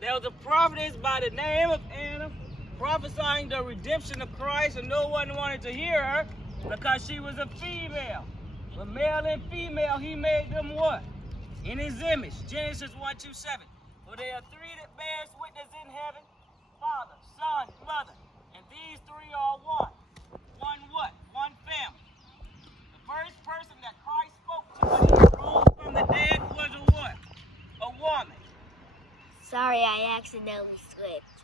There was a prophetess by the name of Anna prophesying the redemption of Christ, and no one wanted to hear her because she was a female. But male and female, he made them what? In his image. Genesis 1:27. For there are three that bears witness in heaven, Father, Son, Mother. And these three are one. One what? One family. The first person that Christ spoke to when he rose from the dead was a what? A woman. Sorry, I accidentally slipped.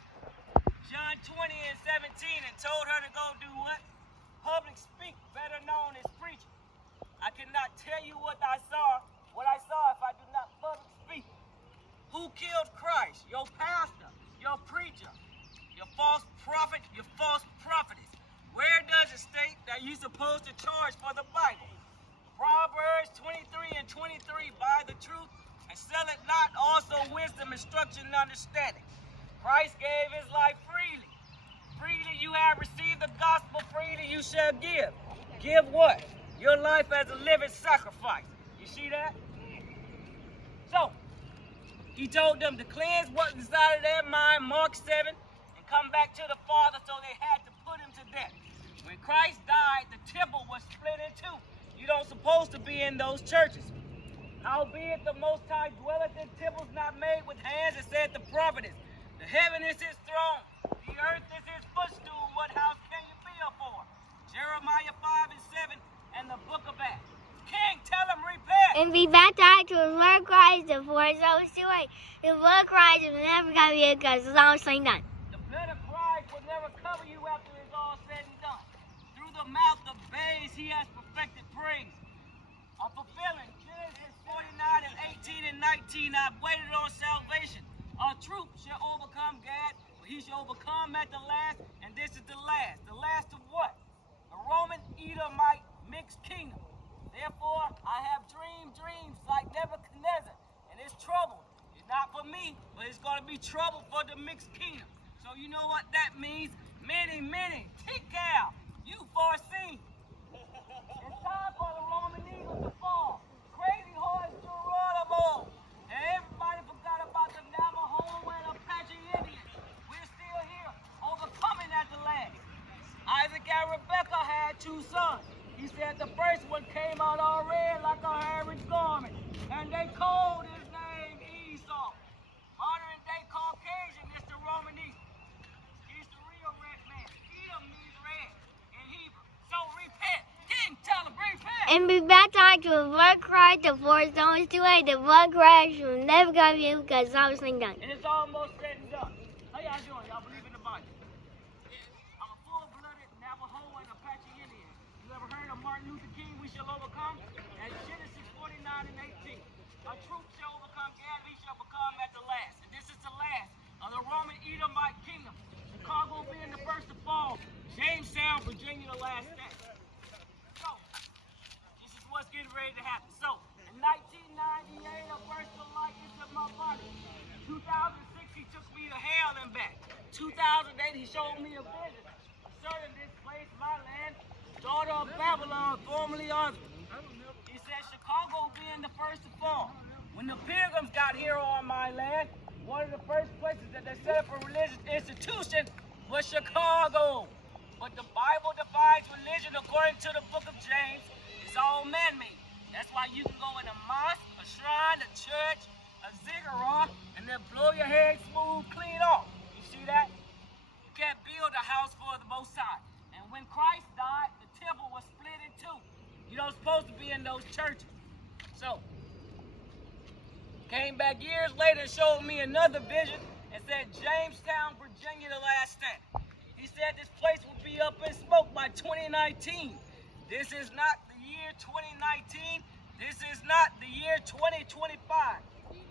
John 20:17, and told her to go do what? Public speak, better known as preaching. I cannot tell you what I saw if I do not public speak. Who killed Christ? Your pastor, your preacher, your false prophet, your false prophetess. Where does it state that you're supposed to charge for the Bible? Proverbs 23:23, buy the truth and sell it not, also wisdom, instruction, and understanding. Christ gave his life freely. Freely you have received the gospel, freely you shall give. Give what? Your life as a living sacrifice. You see that? So, he told them to cleanse what's inside of their mind, Mark 7, and come back to the Father, so they had to put him to death. When Christ died, the temple was split in two. You don't supposed to be in those churches. Howbeit the Most High dwelleth in temples not made with hands, and said the prophetess, the heaven is his throne, the earth is his footstool. What house can you build for? Jeremiah 5:7 and the book of Acts. King, tell him repent. And be baptized to the Lord Christ before his own way. The Lord Christ will never cover you because it's all said and done. The blood of Christ will never cover you after it's all said and done. Through the mouth of babes he has perfected praise. I'm fulfilling Genesis 49:18-19. I've waited on salvation. Our truth shall overcome Gad, but he shall overcome at the last, and this is the last. The last of what? The Roman Edomite mixed kingdom. Therefore, I have dreamed dreams like Nebuchadnezzar, and it's trouble. It's not for me, but it's going to be trouble for the mixed kingdom. So you know what that means? Many, many. Tikal, you foreseen. It's time for the Roman eagle to fall. Crazy horse Geronimo. And everybody forgot about the Navajo and Apache Indians. We're still here, overcoming at the last. Isaac and Rebekah had two sons. He said the first one came out all red like a Harry's garment, and they called his name Esau. Modern day Caucasian is the Roman eagle. He's the real red man. Edom means red in Hebrew. So repent. King, tell him, repent. And be baptized to the Lord Christ before his own way. The Lord Christ will never cover you because it's all said and done. And it's almost said and done. How y'all doing? Y'all believe in the Bible? I'm a full-blooded Navajo and Apache Indian. You ever heard of Martin Luther King, we shall overcome? And Genesis 49:18. A troop shall overcome Gad, he shall become at the last. And this is the last of the Roman Edomite kingdom. Chicago being the first to fall. Jamestown, Virginia, the last day. So, this is what's getting ready to happen. So, in 1998, I burst the light into my body. 2006, he took me to hell and back. 2008, he showed me a vision concerning this place, my land, daughter of Babylon, formerly Osman. He said Chicago being the first to fall. When the Pilgrims got here on my land, one of the first places that they set up a religious institution was Chicago. But the Bible defines religion according to the book of James. It's all man-made. That's why you can go in a mosque, a shrine, a church, a ziggurat, and then blow your head smooth, clean off. You see that? You can't build a house for the Most High. And when Christ died, the temple was split in two. You don't supposed to be in those churches. So, came back years later and showed me another vision and said Jamestown, Virginia, the last stand. He said this place will be up in smoke by 2019. This is not the year 2019. This is not the year 2025.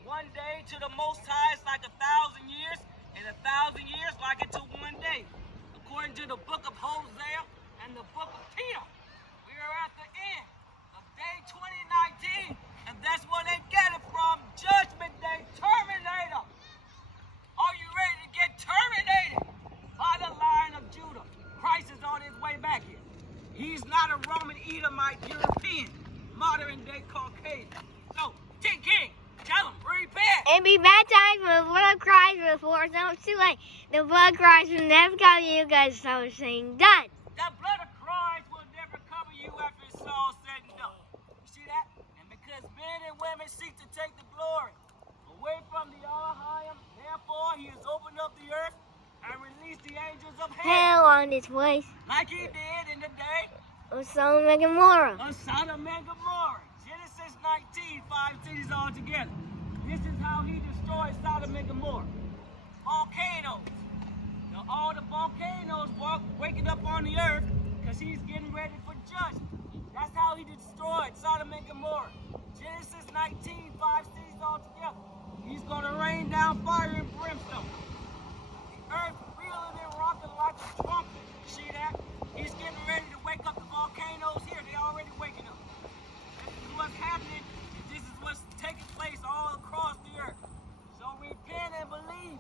One day to the Most High is like 1,000 years, and 1,000 years like it to one day. According to the book of Hosea and the book of Peter, we are at the end of day 2019, and that's where they get it from. Judgment Day, Terminator. Are you ready to get terminated by the Lion of Judah? Christ is on his way back here. He's not a Roman Edomite European, modern day Caucasian. So, King, tell him, repent. And be baptized before it's too late. The blood cries will never cover you because it's all saying done. The blood of Christ will never cover you after it's all said and done. You see that? And because men and women seek to take the glory away from the All-High, therefore he has opened up the earth and released the angels of hell Hell on this place. like he did in the day Of Sodom and Gomorrah. of Sodom and Gomorrah. Genesis 19, 5 cities all together. This is how he destroyed Sodom and Gomorrah. Volcanoes. Now, all the volcanoes waking up on the earth because he's getting ready for judgment. That's how he destroyed Sodom and Gomorrah. Genesis 19, 5 cities all together. He's going to rain down fire and brimstone. The earth reeling and rocking like a trumpet. You see that? He's getting ready to wake up the volcanoes here. They're already waking up. This is what's happening. This is what's taking place all across the earth. So repent and believe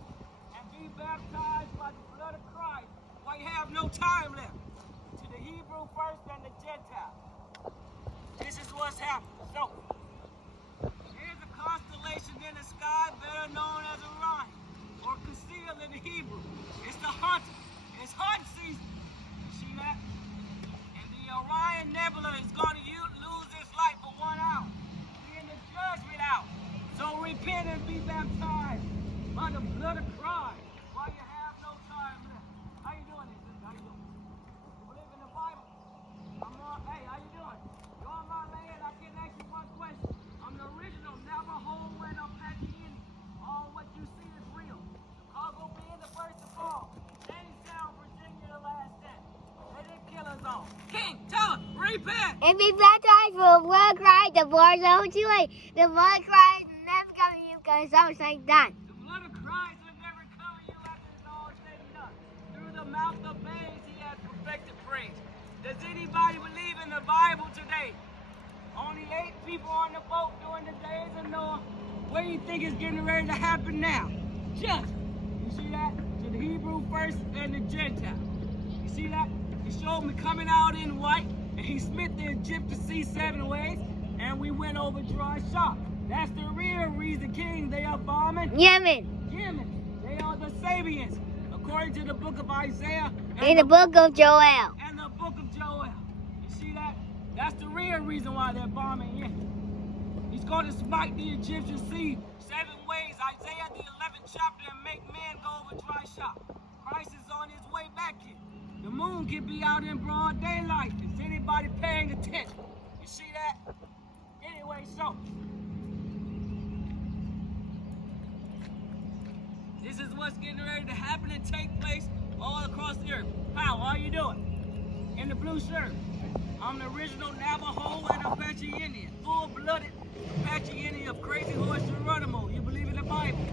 and be baptized by the blood of Christ while you have no time left. To the Hebrew first and the Gentile. This is what's happening. So, here's a constellation in the sky better known as Orion, or concealed in the Hebrew. It's the hunter. It's hunting season. You see that? And the Orion Nebula is going to lose its light for 1 hour. We're in the judgment hour. So repent and be baptized by the blood of Christ while you have no time left. How you doing, sister? How you doing? You believe in the Bible? Hey, how you doing? You're on my land. I can ask you one question. I'm the original Navajo and Apache Indian. All what you see is real. Chicago being the first to fall. Jamestown, Virginia, the last stand. They didn't kill us all. King, tell us, repent. And be baptized for the blood cries, the blood is over too late. The blood cries will never cover you because it's all saying done. The blood of Christ will never cover you after it's all said and done. Through the mouth of babes, he has perfected praise. Does anybody believe in the Bible today? Only 8 people on the boat during the days of Noah. What do you think is getting ready to happen now? Judgment. You see that? To the Hebrew first and the Gentile. You see that? He showed me coming out in white, and he smit the Egyptian sea 7 ways, and we went over dry shop. That's the real reason, King. They are bombing Yemen. Yemen. They are the Sabians, according to the book of Isaiah In the book of Joel. and the book of Joel. You see that? That's the real reason why they're bombing Yemen. He's going to smite the Egyptian sea 7 ways, Isaiah the 11th chapter, and make man go over dry shop. Christ is on his way back here. The moon can be out in broad daylight. Is anybody paying attention? You see that? Anyway, so this is what's getting ready to happen and take place all across the earth. How are you doing? In the blue shirt. I'm the original Navajo and Apache Indian. Full-blooded Apache Indian of Crazy Horse Geronimo. You believe in the Bible?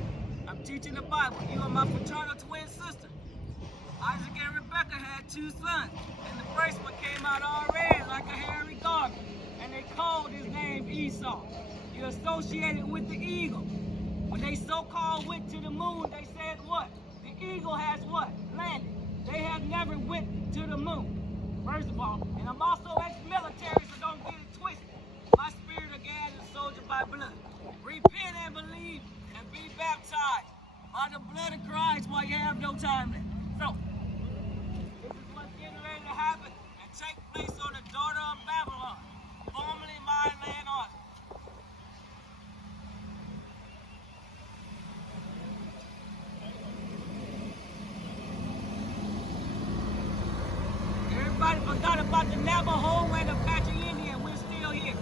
I'm teaching the Bible. You are my fraternal twin sister. Isaac and Rebecca had 2 sons. And the first one came out all red like a hairy garment. And they called his name Esau. You're associated with the eagle. When they so-called went to the moon, they said what? The eagle has what? Landed. They have never went to the moon. First of all, and I'm also ex-military, so don't get it twisted. My spirit of Gad is a soldier by blood. Repent and believe and be baptized by the blood of Christ while you have no time left. So, this is what's getting ready to happen and take place on the daughter of Babylon, formerly my land on. Everybody forgot about the Navajo and Apache Indian. We're still here.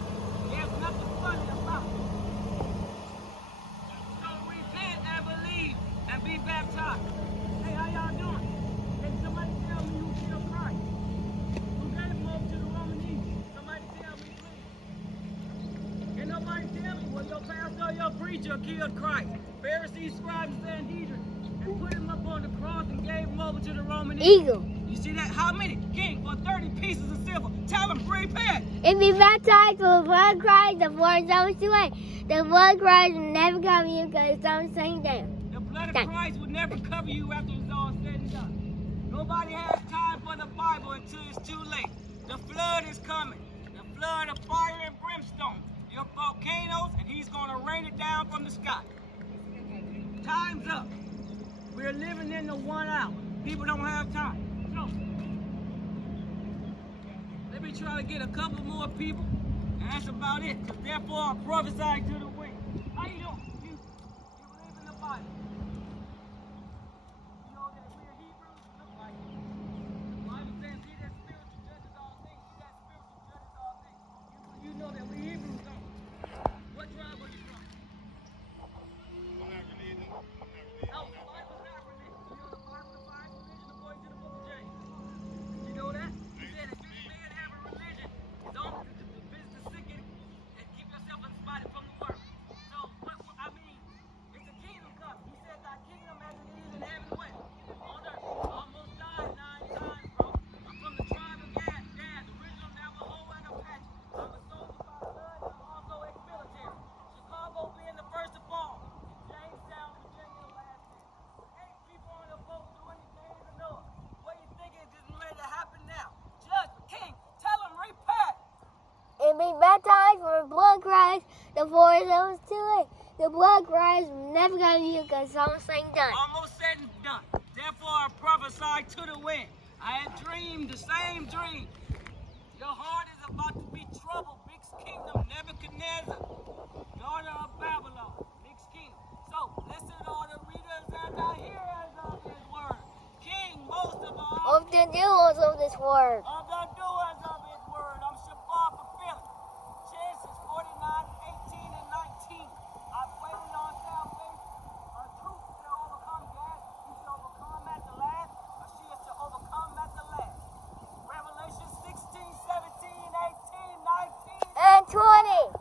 There's nothing funny about it. So repent and believe and be baptized. Hey, how y'all doing? Can somebody tell me who killed Christ? Who gave him over to the Roman Eagle? Somebody tell me, please. Can nobody tell me? Well, your pastor or your preacher killed Christ. Pharisees, scribes, and Sanhedrin, and put him up on the cross and gave him over to the Roman Eagle. You see that? How many? King, for 30 pieces of silver. Tell them, repent. And be baptized for the blood cries, the blood is over too late. The blood cries will never cover you because it's all saying down. The blood of Christ will never cover you after it's all said and done. Nobody has time for the Bible until it's too late. The flood is coming. The flood of fire and brimstone. Your volcanoes, and he's going to rain it down from the sky. Time's up. We're living in the 1 hour. People don't have time. So, let me try to get a couple more people, and that's about it. So therefore, I prophesy to the wind. How you doing? You believe in the Bible? You know that we're Hebrews? Look like it. The Bible says he that spiritual judges all things. He that spiritual judges all things. You know that we Hebrews don't. What tribe are you from? No, the Bible's not religion. You know the Bible defines religion according to the book of James. Did you know that? He said if any man have a religion, don't visit the sick and keep yourself unspotted from the world. So, I mean, it's a kingdom coming. He said thy kingdom as it is in heaven where? On earth. I almost died 9 times, bro. I'm from the tribe of Gad, the original Navajo and Apache. I'm a soldier by blood and I'm also ex-military. Chicago being the first to fall. Jamestown, Virginia, the last man. 8 people on the boat doing the games of Noah. What do you think is just ready to happen now? Judge, King, tell him repent. And be baptized for blood cries before it goes to it. The blood cries never gonna be because it's almost done. Almost said and done. Therefore, I prophesy to the wind. I have dreamed the same dream. Your heart is about to be troubled. Mixed kingdom, Nebuchadnezzar, daughter of Babylon. Mixed kingdom. So, listen to all the readers and the hearers of his word. King, most of all. Of the doers of this word. Of the doers of his word. I'm Shabar.Apache. Genesis 49:18 and 19. I've waited on salvation. A truth shall overcome death. He shall overcome at the last. Or she shall overcome at the last. Revelation 16, 17, 18, 19. And 20.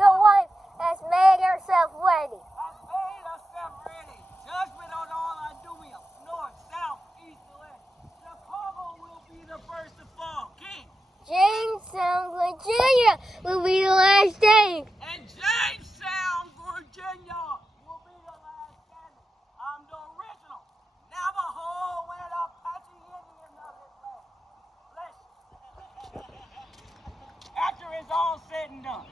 The wife has made herself ready. Has made herself ready. Judgment on all our doing. North, south, east, and west. Chicago will be the first to fall. King. Jamestown, Virginia will be the last day. And Jamestown, Virginia will be the last standing. I'm the original Navajo and Apache Indian of this land. Bless you. After it's all said and done.